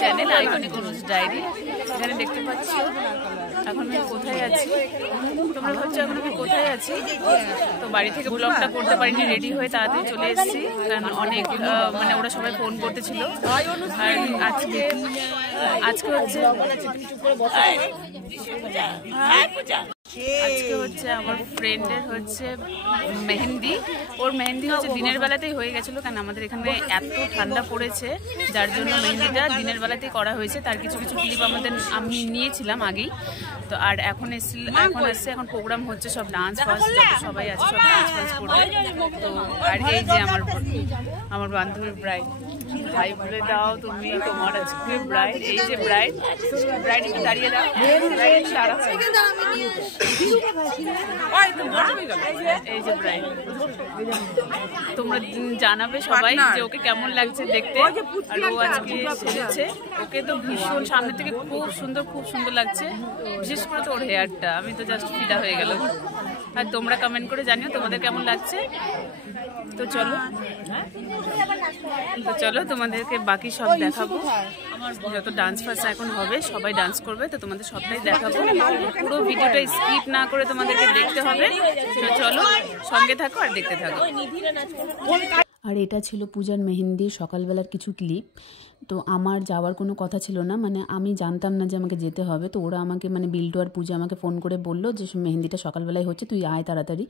Channel iconic অনুজ diary. এখানে দেখতে পাচ্ছ এখন আমি কোথায় আছি, তোমরা ভাবছো এখন আমি কোথায় আছি। তো বাড়ি থেকে ব্লগটা করতে পারিনি, রেডি হয়ে তাড়াতাড়ি চলে এসেছি, কারণ অনেক মানে ওরা সবাই ফোন করতেছিল। আর আজকে হচ্ছে আমার ফ্রেন্ডের হচ্ছে মেহেন্দি। ওর মেহেন্দি হচ্ছে দিনের বেলাতেই হয়ে গেছিলো, কারণ আমাদের এখানে এত ঠান্ডা পড়েছে যার জন্য মেহেন্দিটা দিনের বেলাতেই করা হয়েছে। তার কিছু কিছু ক্লিপ আমি নিয়েছিলাম আগেই। তো আর এখন আসছে এখন প্রোগ্রাম হচ্ছে, সব ডান্স ফান্স সবাই আছে, সব ডান্স ফান্স করবে। তো আর এই যে আমার বান্ধবীর ব্রাইড, ভাই বলে দাও তুমি তোমার আজকে ব্রাইড। এই যে ব্রাইড একটু দাঁড়িয়ে দাও, এই যে ব্রাইড। তোমরা জানাবে সবাই যে ওকে কেমন লাগছে দেখতে। আর ও আজকে সেজেছে, ওকে তো ভীষণ সামনে থেকে খুব সুন্দর লাগছে, বিশেষ করে তো ওর হেয়ারটা, আমি তো জাস্ট ফিদা হয়ে গেল। আর তোমরা কমেন্ট করে জানিও তোমাদের কেমন লাগছে। তো চলো তোমাদেরকে বাকি সব দেখাবো। যত ডান্স ফান্স এখন হবে সবাই ডান্স করবে, তো তোমাদের সবটাই দেখাবো। পুরো ভিডিওটা স্কিপ না করে তোমাদেরকে দেখতে হবে। তো চলো সঙ্গে থাকো আর দেখতে থাকো। আর এটা ছিল পূজার মেহেন্দির সকালবেলার কিছু ক্লিপ। তো আমার যাওয়ার কোনো কথা ছিল না, মানে আমি জানতাম না যে আমাকে যেতে হবে। তো ওরা আমাকে মানে বিল্টু আর পূজা আমাকে ফোন করে বললো যে মেহেন্দিটা সকালবেলায় হচ্ছে, তুই আয় তাড়াতাড়ি।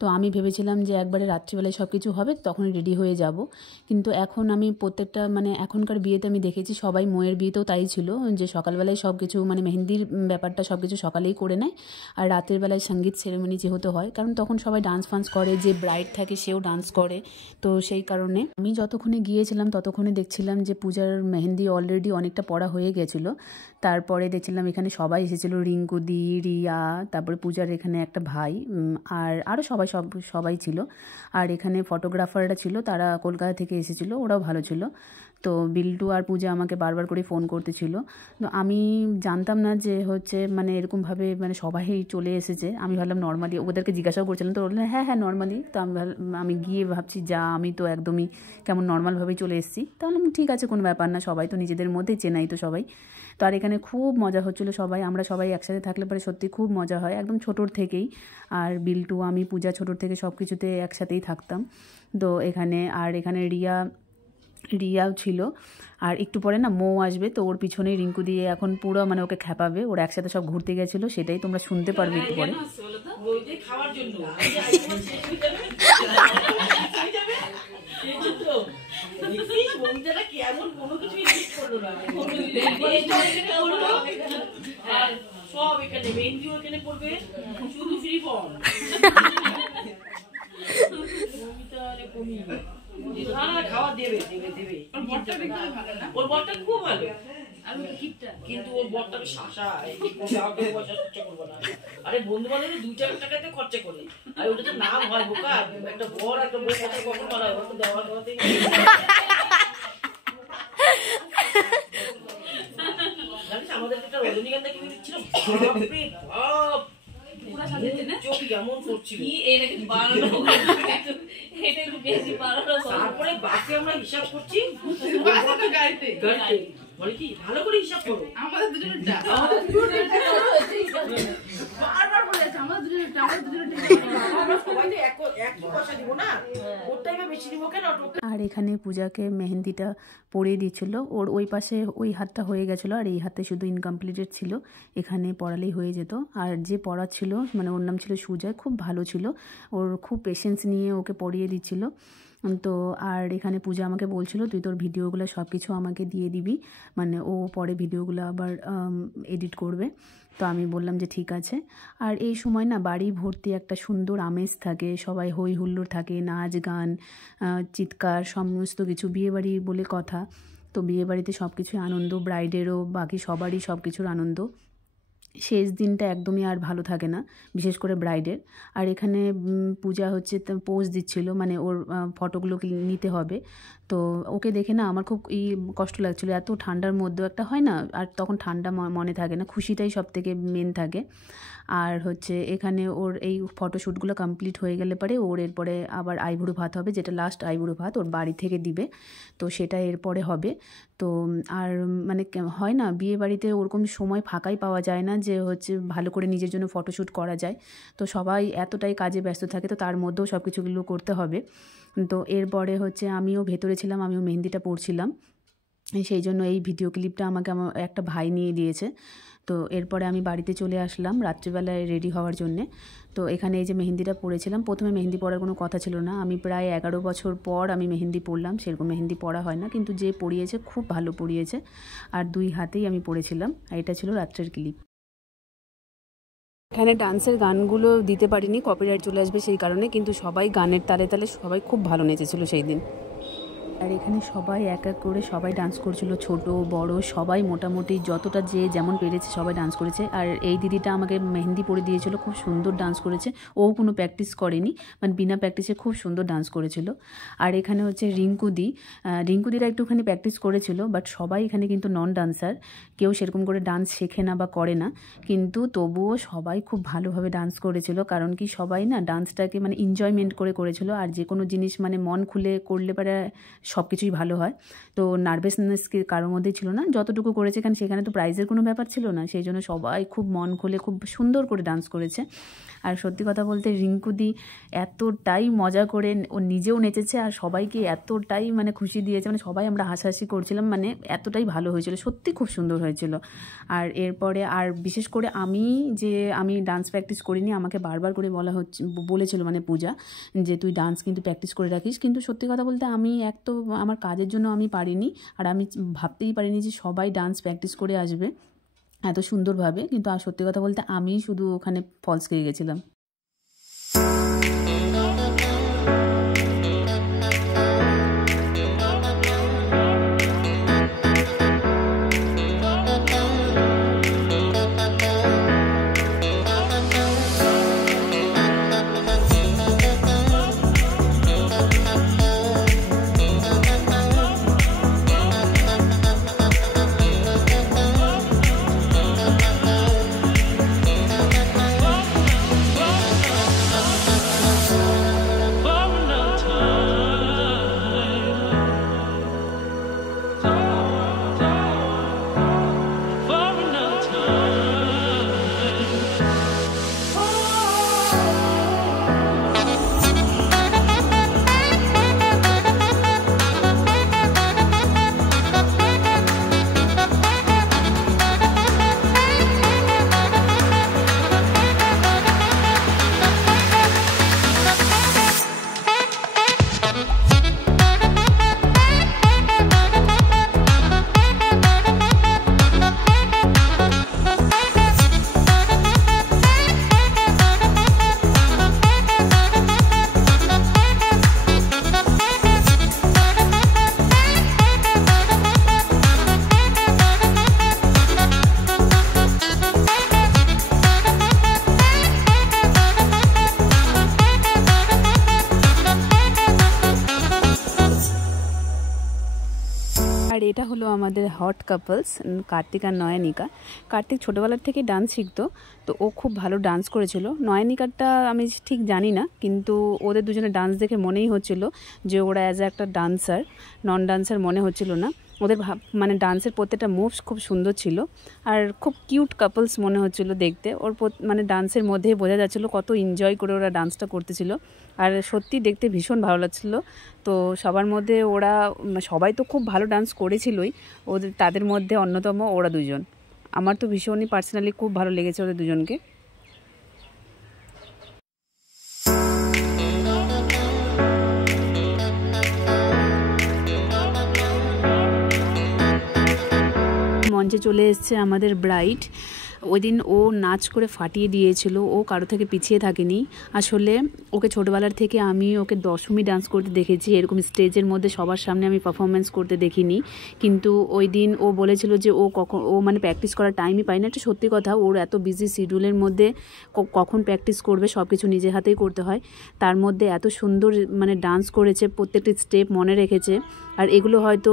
তো আমি ভেবেছিলাম যে একবারে রাত্রিবেলায় সব কিছু হবে, তখন রেডি হয়ে যাব। কিন্তু এখন আমি প্রত্যেকটা মানে এখনকার বিয়েতে আমি দেখেছি, সবাই মোয়ের বিয়েতেও তাই ছিল যে সকালবেলায় সব কিছু মানে মেহেন্দির ব্যাপারটা সব কিছু সকালেই করে নেয়। আর রাতের বেলায় সঙ্গীত সেরেমনি যেহেতু হয়, কারণ তখন সবাই ডান্স ফান্স করে, যে ব্রাইড থাকে সেও ডান্স করে। তো সেই কারণে আমি যতক্ষণে গিয়েছিলাম ততক্ষণে দেখছিলাম যে পূজার মেহেন্দি অলরেডি অনেকটা পড়া হয়ে গেছিলো। তারপরে দেখছিলাম এখানে সবাই এসেছিলো, রিঙ্কুদি, রিয়া, তারপরে পূজার এখানে একটা ভাই, আর আরও সবাই ছিল। আর এখানে ফটোগ্রাফাররা ছিল, তারা কলকাতা থেকে এসেছিলো, ওরাও ভালো ছিল। তো বিল্টু আর পূজা আমাকে বারবার করে ফোন করতেছিল। তো আমি জানতাম না যে হচ্ছে মানে এরকমভাবে মানে সবাই চলে এসেছে। আমি ভাবলাম নর্মালি, ওদেরকে জিজ্ঞাসাও করছিলাম, তো বললেন হ্যাঁ নর্মালি। তো আমি গিয়ে ভাবছি আমি তো একদমই কেমন নর্মালভাবেই চলে এসেছি। তাহলে ঠিক আছে, কোনো ব্যাপার না, সবাই তো নিজেদের মধ্যেই চেনাই তো সবাই। তো আর এখানে খুব মজা হচ্ছিলো, আমরা সবাই একসাথে থাকলে পরে সত্যি খুব মজা হয়, একদম ছোটোর থেকেই। আর বিল্টু, আমি, পূজা ছোটোর থেকে সব কিছুতে একসাথেই থাকতাম। তো এখানে রিয়াও ছিল। আর একটু পরে না মৌ আসবে, তো ওর পিছনেই রিঙ্কু দিয়ে এখন পুরো মানে ওকে খেপাবে। ওরা একসাথে সব ঘুরতে গেছিলো, সেটাই তোমরা শুনতে পারবে একটু পরে। সব এখানে মেহেন্দিও এখানে পড়বে, শুধু ফ্রি ফর্ম। খাওয়া দেবে। ওর বরটা খুব ভালো, কিন্তু ওর বরটা শাসা, করবো না। আরে বন্ধু বান্ধব 2-4 টাকাতে খরচা করে, আর ওটা তো নাম হয় বোকা, একটা বর একটা বউ কথা কখন করা হয়, তো দেওয়া দেওয়াতেই জানিস আমাদের একটা রজনীগন্ধা কিনে দিচ্ছিল, চোখ কেমন করছিল, তারপরে বাকি আমরা হিসাব করছি গাড়িতে বলে কি ভালো করে হিসাব করো, আমাদের দুজনের বারবার বলে আছে আমাদের আর এখানে পূজাকে মেহেন্দিটা পরিয়ে দিচ্ছিল, ওর ওই পাশে ওই হাতটা হয়ে গেছিলো, আর এই হাতে শুধু ইনকমপ্লিটেড ছিল, এখানে পড়ালেই হয়ে যেত। আর যে পড়াচ্ছিল মানে ওর নাম ছিল সুজয়, খুব ভালো ছিল, ওর খুব পেশেন্স নিয়ে ওকে পড়িয়ে দিচ্ছিল। তো আর এখানে পূজা আমাকে বলছিল তুই তোর ভিডিওগুলো সব কিছু আমাকে দিয়ে দিবি, মানে ও পরে ভিডিওগুলো আবার এডিট করবে। তো আমি বললাম যে ঠিক আছে। আর এই সময় না বাড়ি ভর্তি একটা সুন্দর আমেজ থাকে, সবাই হই হুল্লোড় থাকে, নাচ গান চিৎকার সমস্ত কিছু, বিয়েবাড়ি বলে কথা। তো বিয়েবাড়িতে সব কিছুই আনন্দ, ব্রাইডেরও বাকি সবারই সব কিছুর আনন্দ। শেষ দিনটা একদমই আর ভালো থাকে না, বিশেষ করে ব্রাইডের। আর এখানে পূজা হচ্ছে পোজ দিচ্ছিল, মানে ওর ফটোগুলো নিতে হবে। তো ওকে দেখে না আমার খুব কষ্ট লাগছিলো, এত ঠান্ডার মধ্যেও একটা হয় না, আর তখন ঠান্ডা মনে থাকে না, খুশিটাই সব থেকে মেন থাকে। আর হচ্ছে এখানে ওর এই ফটোশ্যুটগুলো কমপ্লিট হয়ে গেলে পরে ওর এরপরে আবার আইবুড়ো ভাত হবে, যেটা লাস্ট আইবুড়ো ভাত ওর বাড়ি থেকে দিবে, তো সেটা এরপরে হবে। তো আর মানে হয় না বিয়ে বাড়িতে ওরকম সময় ফাঁকাই পাওয়া যায় না যে হচ্ছে ভালো করে নিজের জন্য ফটোশ্যুট করা যায়। তো সবাই এতটাই কাজে ব্যস্ত থাকে, তো তার মধ্যেও সব কিছুগুলো করতে হবে। তো এরপরে হচ্ছে আমিও ভেতরে ছিলাম, আমিও মেহেন্দিটা পড়ছিলাম, সেই জন্য এই ভিডিও ক্লিপটা আমাকে আমার একটা ভাই নিয়ে দিয়েছে। তো এরপরে আমি বাড়িতে চলে আসলাম রাত্রিবেলায় রেডি হওয়ার জন্যে। তো এখানে এই যে মেহেন্দিটা পড়েছিলাম, প্রথমে মেহেন্দি পড়ার কোনো কথা ছিল না, আমি প্রায় 11 বছর পর আমি মেহেন্দি পড়লাম। সেরকম মেহেন্দি পড়া হয় না, কিন্তু যে পড়িয়েছে খুব ভালো পড়িয়েছে, আর 2 হাতেই আমি পড়েছিলাম। আর এটা ছিল রাত্রের ক্লিপ। এখানে ডান্সের গানগুলো দিতে পারিনি, কপিরাইট চলে আসবে সেই কারণে, কিন্তু সবাই গানের তালে তালে সবাই খুব ভালো নেচেছিল সেই দিন। আর এখানে সবাই এক এক করে সবাই ডান্স করছিল, ছোট বড় সবাই মোটামুটি যতটা যে যেমন পেরেছে সবাই ডান্স করেছে। আর এই দিদিটা আমাকে মেহেন্দি পরে দিয়েছিল, খুব সুন্দর ডান্স করেছে, ও কোনো প্র্যাকটিস করেনি, মানে বিনা প্র্যাকটিসে খুব সুন্দর ডান্স করেছিল। আর এখানে হচ্ছে রিঙ্কুদিরা একটুখানি প্র্যাকটিস করেছিল, বাট সবাই এখানে কিন্তু নন ডান্সার, কেউ সেরকম করে ডান্স শেখে না বা করে না, কিন্তু তবুও সবাই খুব ভালোভাবে ডান্স করেছিল। কারণ কি সবাই না ডান্সটাকে মানে এনজয়মেন্ট করে করেছিল, আর যে কোনো জিনিস মানে মন খুলে করলে পারে সব কিছুই ভালো হয়। তো নার্ভাসনেস কারোর মধ্যেই ছিল না, যতটুকু করেছে, কারণ সেখানে তো প্রাইজের কোনো ব্যাপার ছিল না, সেই জন্য সবাই খুব মন খুলে খুব সুন্দর করে ডান্স করেছে। আর সত্যি কথা বলতে রিঙ্কুদি এতটাই মজা করে ও নিজেও নেচেছে, আর সবাইকে এতটাই মানে খুশি দিয়েছে, মানে সবাই আমরা হাসাহাসি করছিলাম, মানে এতটাই ভালো হয়েছিল, সত্যি খুব সুন্দর হয়েছিল। আর এরপরে আর বিশেষ করে আমি ডান্স প্র্যাকটিস করিনি, আমাকে বারবার করে বলেছিল মানে পূজা, যে তুই ডান্স কিন্তু প্র্যাকটিস করে রাখিস। কিন্তু সত্যি কথা বলতে আমি তো আমার কাজের জন্য আমি পারিনি, আর আমি ভাবতেই পারিনি যে সবাই ডান্স প্র্যাকটিস করে আসবে এত সুন্দরভাবে। কিন্তু আর সত্যি কথা বলতে আমি শুধু ওখানে ফলস খেয়ে গেছিলাম। আর এটা হলো আমাদের হট কাপলস, কার্তিক আর নয়নিকা। কার্তিক ছোটোবেলার থেকে ডান্স শিখতো, তো ও খুব ভালো ডান্স করেছিল। নয়নিকারটা আমি ঠিক জানি না, কিন্তু ওদের দুজনের ডান্স দেখে মনেই হচ্ছিল যে ওরা অ্যাজ একটা ডান্সার, নন ডান্সার মনে হচ্ছিল না। ওদের মানে ডান্সের প্রত্যেকটা মুভস খুব সুন্দর ছিল, আর খুব কিউট কাপলস মনে হচ্ছিল দেখতে। ওর মানে ডান্সের মধ্যেই বোঝা যাচ্ছিলো কত এনজয় করে ওরা ডান্সটা করতেছিল, আর সত্যি দেখতে ভীষণ ভালো লাগছিলো। তো সবার মধ্যে ওরা সবাই তো খুব ভালো ডান্স করেছিলই, তাদের মধ্যে অন্যতম ওরা দুজন। আমার তো ভীষণই পার্সোনালি খুব ভালো লেগেছে ওদের দুজনকে। মঞ্চে চলে এসছে আমাদের ব্রাইড, ওই দিন ও নাচ করে ফাটিয়ে দিয়েছিল, ও কারো থেকে পিছিয়ে থাকেনি। আসলে ওকে ছোটোবেলার থেকে আমি ওকে দশমী ডান্স করতে দেখেছি, এরকম স্টেজের মধ্যে সবার সামনে আমি পারফরমেন্স করতে দেখিনি। কিন্তু ওই দিন ও বলেছিল যে ও মানে প্র্যাকটিস করার টাইমই পায় না। এটা সত্যি কথা, ওর এত বিজি শিডিউলের মধ্যে কখন প্র্যাকটিস করবে সব কিছু নিজের হাতেই করতে হয়। তার মধ্যে এত সুন্দর মানে ডান্স করেছে, প্রত্যেকটি স্টেপ মনে রেখেছে। আর এগুলো হয়তো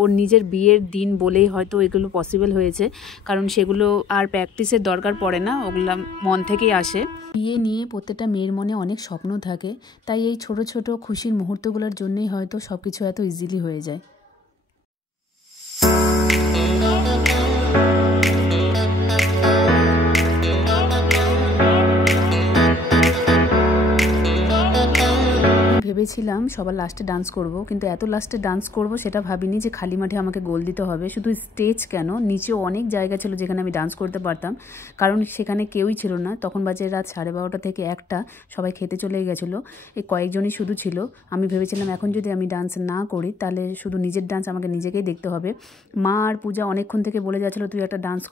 ওর নিজের বিয়ের দিন বলেই হয়তো এগুলো পসিবল হয়েছে, কারণ সেগুলো আর প্র্যাকটিসের দরকার পড়ে না, ওগুলো মন থেকেই আসে। বিয়ে নিয়ে প্রত্যেকটা মেয়ের মনে অনেক স্বপ্ন থাকে, তাই এই ছোট ছোট খুশির মুহূর্তগুলোর জন্যই হয়তো সব কিছু এত ইজিলি হয়ে যায়। ভেবেছিলাম সবার লাস্টে ডান্স করব, কিন্তু এত লাস্টে ডান্স করব সেটা ভাবিনি যে খালি মাঠে আমাকে গোল দিতে হবে। শুধু স্টেজ কেন, নিচেও অনেক জায়গা ছিল যেখানে আমি ডান্স করতে পারতাম, কারণ সেখানে কেউই ছিল না। তখন বাজে রাত 12:30 থেকে 1টা, সবাই খেতে চলে গেছিলো, এই কয়েকজনই শুধু ছিল। আমি ভেবেছিলাম এখন যদি আমি ডান্স না করি তাহলে শুধু নিজের ডান্স আমাকে নিজেকেই দেখতে হবে। মা আর পূজা অনেকক্ষণ থেকে বলে যাচ্ছিলো তুই একটা ডান্স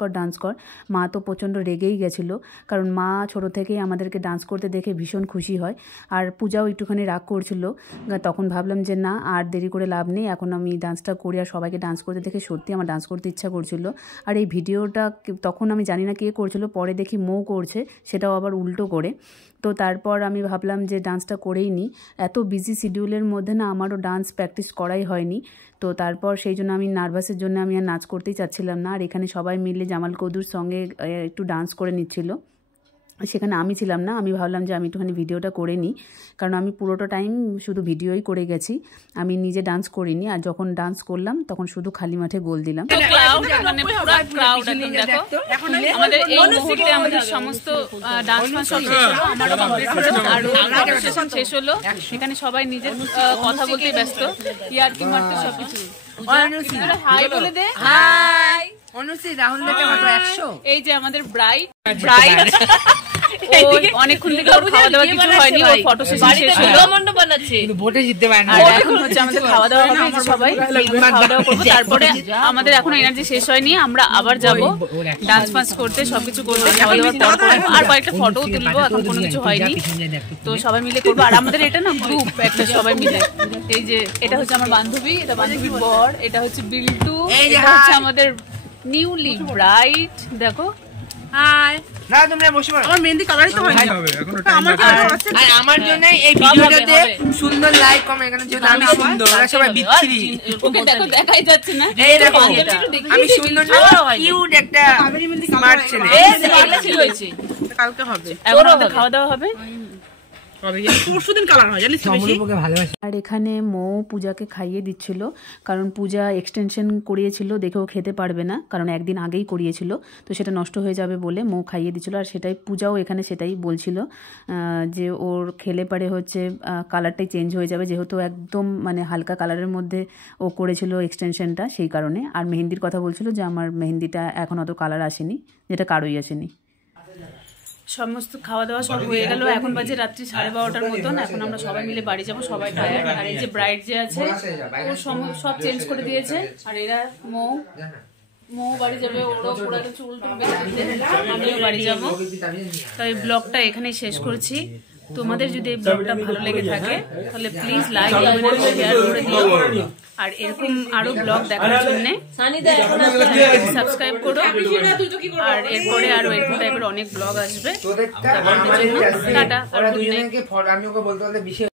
কর। মা তো প্রচণ্ড রেগেই গেছিলো, কারণ মা ছোটো থেকেই আমাদেরকে ডান্স করতে দেখে ভীষণ খুশি হয়। আর পূজাও একটুখানি রাগ করছিল। তখন ভাবলাম যে না, আর দেরি করে লাভ নেই, এখন আমি ডান্সটা করি। আর সবাইকে ডান্স করতে দেখে সত্যি আমার ডান্স করতে ইচ্ছা করছিল। আর এই ভিডিওটা তখন আমি জানি না কে করছিল, পরে দেখি মৌ করছে, সেটাও আবার উল্টো করে। তো তারপর আমি ভাবলাম যে ডান্সটা করেই নিই। এত বিজি শিডিউলের মধ্যে না আমারও ডান্স প্র্যাকটিস করাই হয়নি। তো তারপর সেই জন্য আমি নার্ভাসের জন্য আমি আর নাচ করতেই চাচ্ছিলাম না। আর এখানে সবাই মিলে জামাল কদুর সঙ্গে একটু ডান্স করে নিচ্ছিল, সেখানে আমি ছিলাম না। আমি ভাবলাম যে আমি একটুখানি ভিডিওটা করে নিই, কারণ আমি পুরোটা টাইম শুধু ভিডিওই করে গেছি, আমি নিজে ডান্স করিনি। আর যখন ডান্স করলাম তখন শুধু খালি মাঠে গোল দিলাম। আমাদের এই মুহূর্তে আমাদের সমস্ত ডান্স সব শেষ হলো, আমারও কমপ্লিট হলো, আর সেশন শেষ হলো। এখানে সবাই নিজের কথা বলতে ব্যস্ত, ইয়ার্কি মারতে সবকিছু। হাই বলে দে। হাই অনুশ্রী, রাহুল দাকে মতো 100। এই যে আমাদের ব্রাইড অনেকক্ষণ থেকে খাওয়া দাওয়া কিছু হয়নি, ওর ফটো সেশন শেষ হলো, মন্ডপ বানাচ্ছে, কিন্তু ভোটে জিততে পারে না। আর এখন হচ্ছে আমাদের খাওয়া দাওয়া হবে, সবাই খাওয়া দাওয়া করবো। তারপরে আমাদের এখন এনার্জি শেষ হয়নি, আমরা আবার যাব ডান্স ফান্স করতে, সবকিছু করতে, খাওয়া দাওয়ার পর আর কয়েকটা ফটোও তুলবো। এখন কোনো কিছু হয়নি, তো সবাই মিলে করবো। আর আমাদের এটা না গ্রুপ একটা, সবাই মিলে। এই যে এটা হচ্ছে আমার বান্ধবী, এটা বান্ধবীর বর, এটা হচ্ছে বিল্টু, এটা হচ্ছে আমাদের নিউলি ব্রাইড। দেখো হাই না, তোমরা বসে পড়ো। আমার মেহেন্দি কালারই তো হয়নি, আমার কালার আছে। আর আমার জন্য এই ভিডিওটাতে সুন্দর লাইক কমেন্ট, এখানে যেটা আমি সুন্দর, ওরা সবাই বিচ্ছিরি। ওকে দেখো, দেখাই যাচ্ছে না। এই দেখো আমি সুন্দর না, কিউট একটা স্মার্ট ছেলে। এই দেখো কি হয়েছে, কালকে হবে, এখন আমাদের খাওয়া দাওয়া হবে। আর এখানে মৌ পূজাকে খাইয়ে দিচ্ছিল, কারণ পূজা এক্সটেনশন করিয়েছিল, দেখেও খেতে পারবে না, কারণ একদিন আগেই করিয়েছিল, তো সেটা নষ্ট হয়ে যাবে বলে মৌ খাইয়ে দিচ্ছিল। আর সেটাই পূজাও এখানে সেটাই বলছিল যে ওর খেলে পারে হচ্ছে কালারটাই চেঞ্জ হয়ে যাবে, যেহেতু একদম মানে হালকা কালারের মধ্যে ও করেছিল এক্সটেনশনটা, সেই কারণে। আর মেহেন্দির কথা বলছিল যে আমার মেহেন্দিটা এখন অত কালার আসেনি, যেটা কারোই আসেনি। সমস্ত খাওয়া দাওয়া সব হয়ে গেল, এখন বাজে রাত্রি 12:30টার মতন। এখন আমরা সবাই মিলে বাড়ি যাবো, সবাই টায়ার্ড। আর এই যে ব্রাইড যে আছে ও সব চেঞ্জ করে দিয়েছে। আর এরা মৌ বাড়ি যাবে, ওরও পুরো চুল টুল বেঁধে, আমিও বাড়ি যাবো। তো এই ব্লগটা এখানেই শেষ করছি। তোমাদের যদি এই ব্লগটা ভালো লেগে থাকে তাহলে প্লিজ লাইক কমেন্ট শেয়ার করে দিও। আর এরকম আরো ব্লগ দেখার জন্য সাবস্ক্রাইব করো। আর এরপরে আরো এরকম টাইপের অনেক ব্লগ আসবে। টাটা আর গুড নাইট।